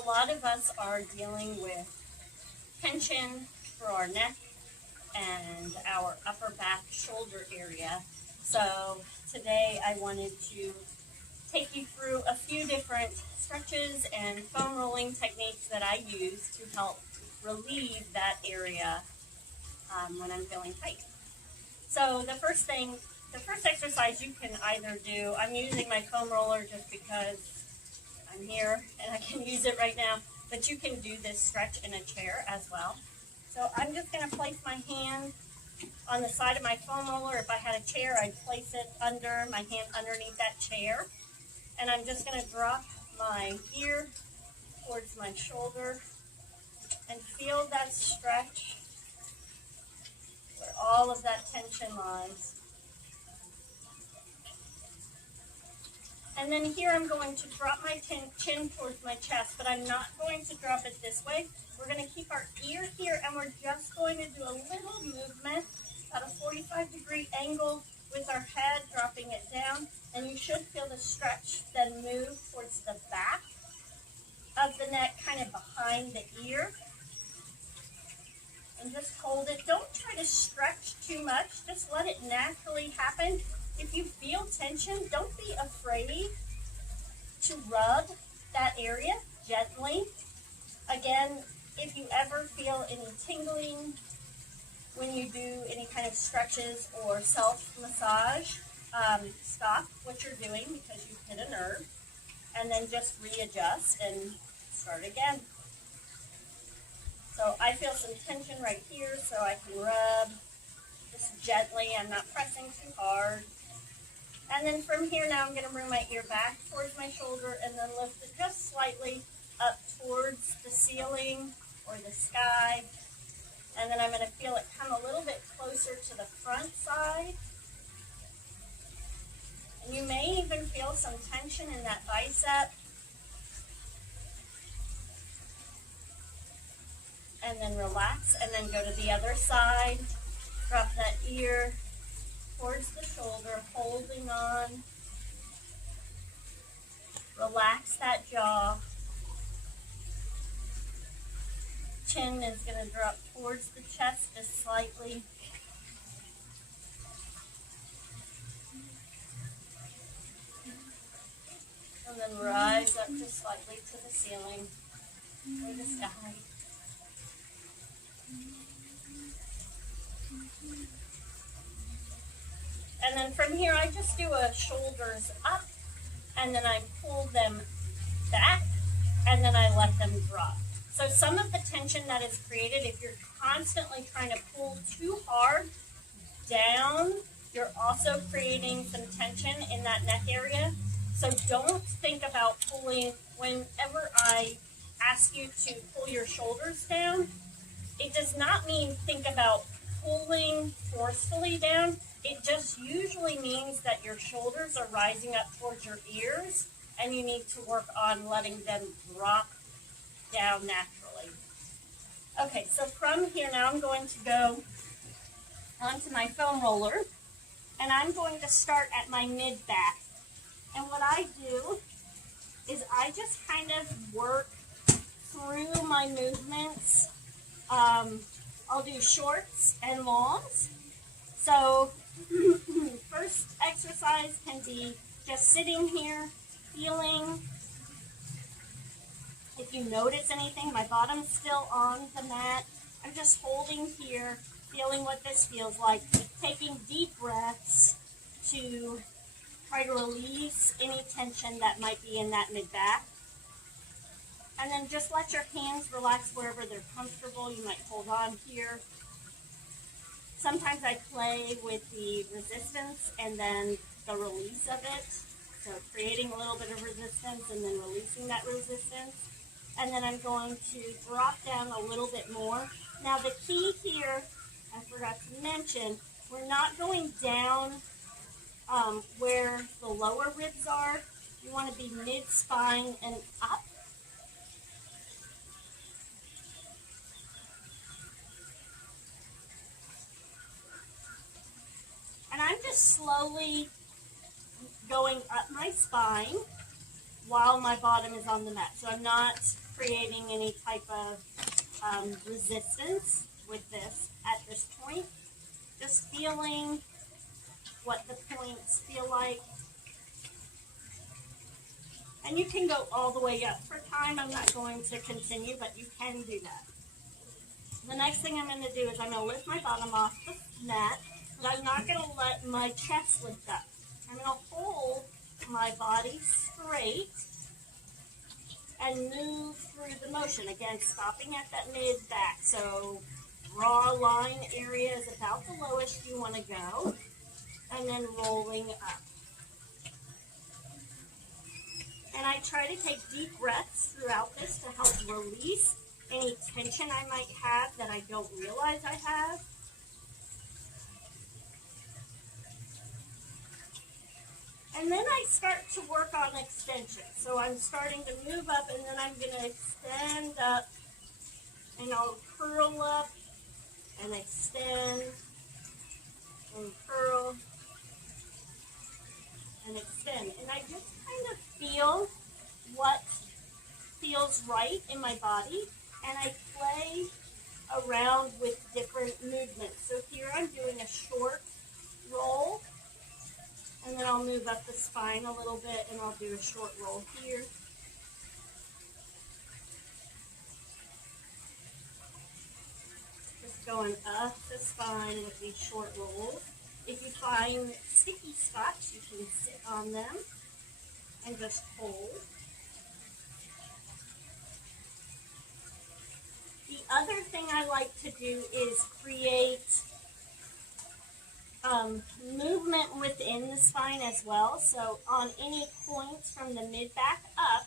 a lot of us are dealing with tension for our neck and our upper back shoulder area. So today I wanted to take you through a few different stretches and foam rolling techniques that I use to help relieve that area when I'm feeling tight. So the first exercise you can either do, I'm using my foam roller just because I'm here and I can use it right now, but you can do this stretch in a chair as well. So I'm just going to place my hand on the side of my foam roller. If I had a chair, I'd place it under my hand underneath that chair. And I'm just going to drop my ear towards my shoulder and feel that stretch where all of that tension lies. And then here I'm going to drop my chin towards my chest, but I'm not going to drop it this way. We're going to keep our ear here, and we're just going to do a little movement at a 45-degree angle with our head, dropping it down. And you should feel the stretch then move towards the back of the neck, kind of behind the ear. And just hold it. Don't try to stretch too much. Just let it naturally happen. If you feel tension, don't be afraid to rub that area gently. Again, if you ever feel any tingling when you do any kind of stretches or self-massage, stop what you're doing because you've hit a nerve, and then just readjust and start again. So I feel some tension right here, so I can rub just gently. I'm not pressing too hard. And then from here now I'm going to bring my ear back towards my shoulder and then lift it just slightly up towards the ceiling or the sky. And then I'm going to feel it come a little bit closer to the front side. And you may even feel some tension in that bicep. And then relax, and then go to the other side. Drop that ear towards the shoulder, holding on. Relax that jaw. Chin is going to drop towards the chest just slightly. And then rise up just slightly to the ceiling or the sky. And then from here, I just do a shoulders up, and then I pull them back, and then I let them drop. So some of the tension that is created, if you're constantly trying to pull too hard down, you're also creating some tension in that neck area. So don't think about pulling. Whenever I ask you to pull your shoulders down, it does not mean think about pulling forcefully down. It just usually means that your shoulders are rising up towards your ears, and you need to work on letting them drop down naturally. Okay, so from here now I'm going to go onto my foam roller, and I'm going to start at my mid-back. And what I do is I just kind of work through my movements. I'll do shorts and longs. So first exercise can be just sitting here, feeling. If you notice anything, my bottom's still on the mat. I'm just holding here, feeling what this feels like, taking deep breaths to try to release any tension that might be in that mid-back. And then just let your hands relax wherever they're comfortable. You might hold on here. Sometimes I play with the resistance and then the release of it. So creating a little bit of resistance and then releasing that resistance. And then I'm going to drop down a little bit more. Now the key here, I forgot to mention, we're not going down where the lower ribs are. You want to be mid-spine and up. And I'm just slowly going up my spine while my bottom is on the mat. So I'm not creating any type of resistance with this at this point. Just feeling what the points feel like. And you can go all the way up. For time, I'm not going to continue, but you can do that. The next thing I'm going to do is I'm going to lift my bottom off the mat, but I'm not going to let my chest lift up. I'm going to hold my body straight and move through the motion. Again, stopping at that mid-back. So raw line area is about the lowest you want to go, and then rolling up. And I try to take deep breaths throughout this to help release any tension I might have that I don't realize I have. And then I start to work on extension. So I'm starting to move up, and then I'm going to extend up, and I'll curl up and extend and curl and extend. And I just kind of feel what feels right in my body, and I play around with different movements. So here I'm doing a short roll, and then I'll move up the spine a little bit, and I'll do a short roll here. Just going up the spine with these short rolls. If you find sticky spots, you can sit on them and just hold. The other thing I like to do is create movement within the spine as well. So on any points from the mid-back up,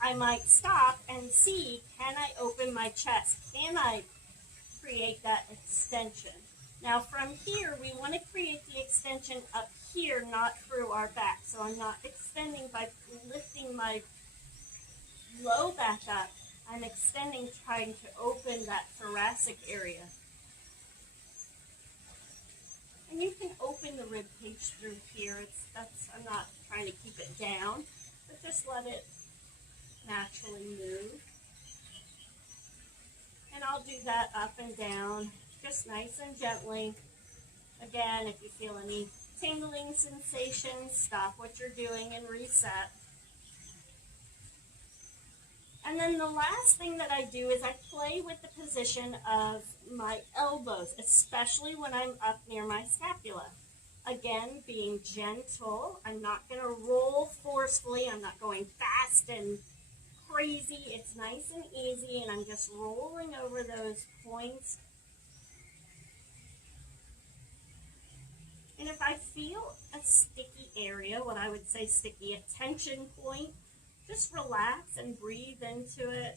I might stop and see, can I open my chest? Can I create that extension? Now from here, we want to create the extension up here, not through our back. So I'm not extending by lifting my low back up. I'm extending, trying to open that thoracic area. And you can open the rib cage through here. I'm not trying to keep it down, but just let it naturally move. And I'll do that up and down, just nice and gently. Again, if you feel any tingling sensations, stop what you're doing and reset. And then the last thing that I do is I play with the position of my elbows, especially when I'm up near my scapula. Again, being gentle. I'm not going to roll forcefully. I'm not going fast and crazy. It's nice and easy, and I'm just rolling over those points. And if I feel a sticky area, what I would say sticky, a tension point, just relax and breathe into it.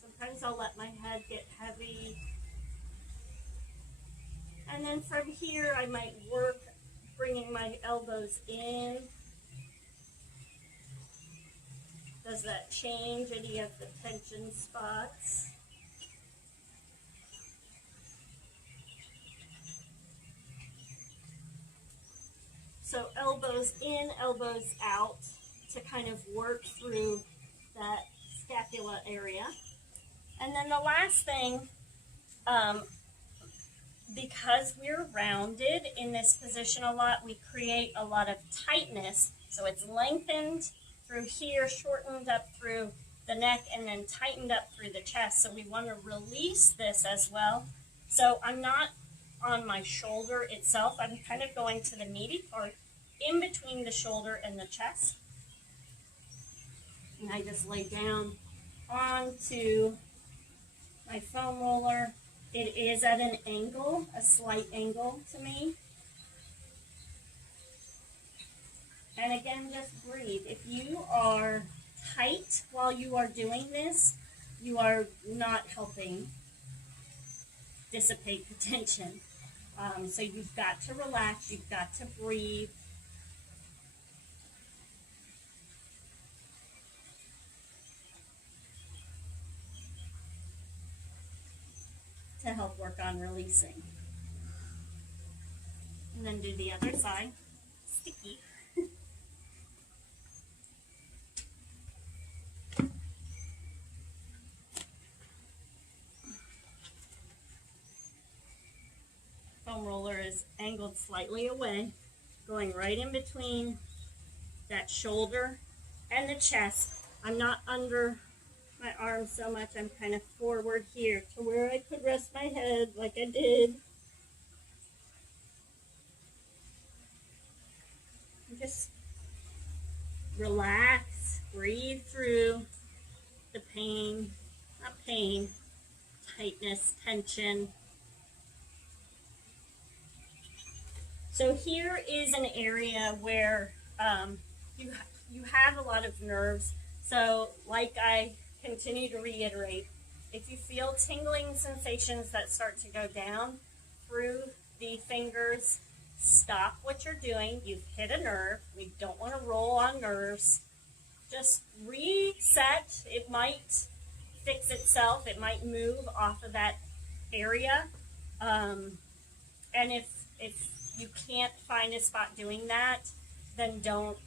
Sometimes I'll let my head get heavy. And then from here, I might work bringing my elbows in. Does that change any of the tension spots? So elbows in, elbows out to kind of work through that scapula area. And then the last thing, because we're rounded in this position a lot, we create a lot of tightness. So it's lengthened through here, shortened up through the neck, and then tightened up through the chest. So we want to release this as well. So I'm not on my shoulder itself. I'm kind of going to the meaty part in between the shoulder and the chest. And I just lay down onto my foam roller. It is at an angle, a slight angle to me. And again, just breathe. If you are tight while you are doing this, you are not helping dissipate the tension. So you've got to relax, you've got to breathe. To help work on releasing. And then do the other side. Sticky. is angled slightly away, going right in between that shoulder and the chest. I'm not under my arms so much, I'm kind of forward here to where I could rest my head like I did. And just relax, breathe through the pain, not pain, tightness, tension. So here is an area where you have a lot of nerves. So like I continue to reiterate, if you feel tingling sensations that start to go down through the fingers, stop what you're doing. You've hit a nerve. We don't want to roll on nerves. Just reset. It might fix itself. It might move off of that area. And if you can't find a spot doing that, then don't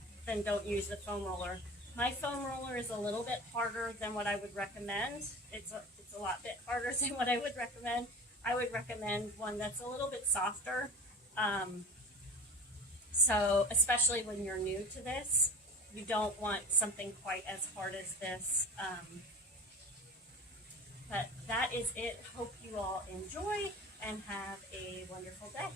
use the foam roller. My foam roller is a little bit harder than what I would recommend. It's a lot bit harder than what I would recommend. I would recommend one that's a little bit softer. So especially when you're new to this, you don't want something quite as hard as this. But that is it. Hope you all enjoy and have a wonderful day.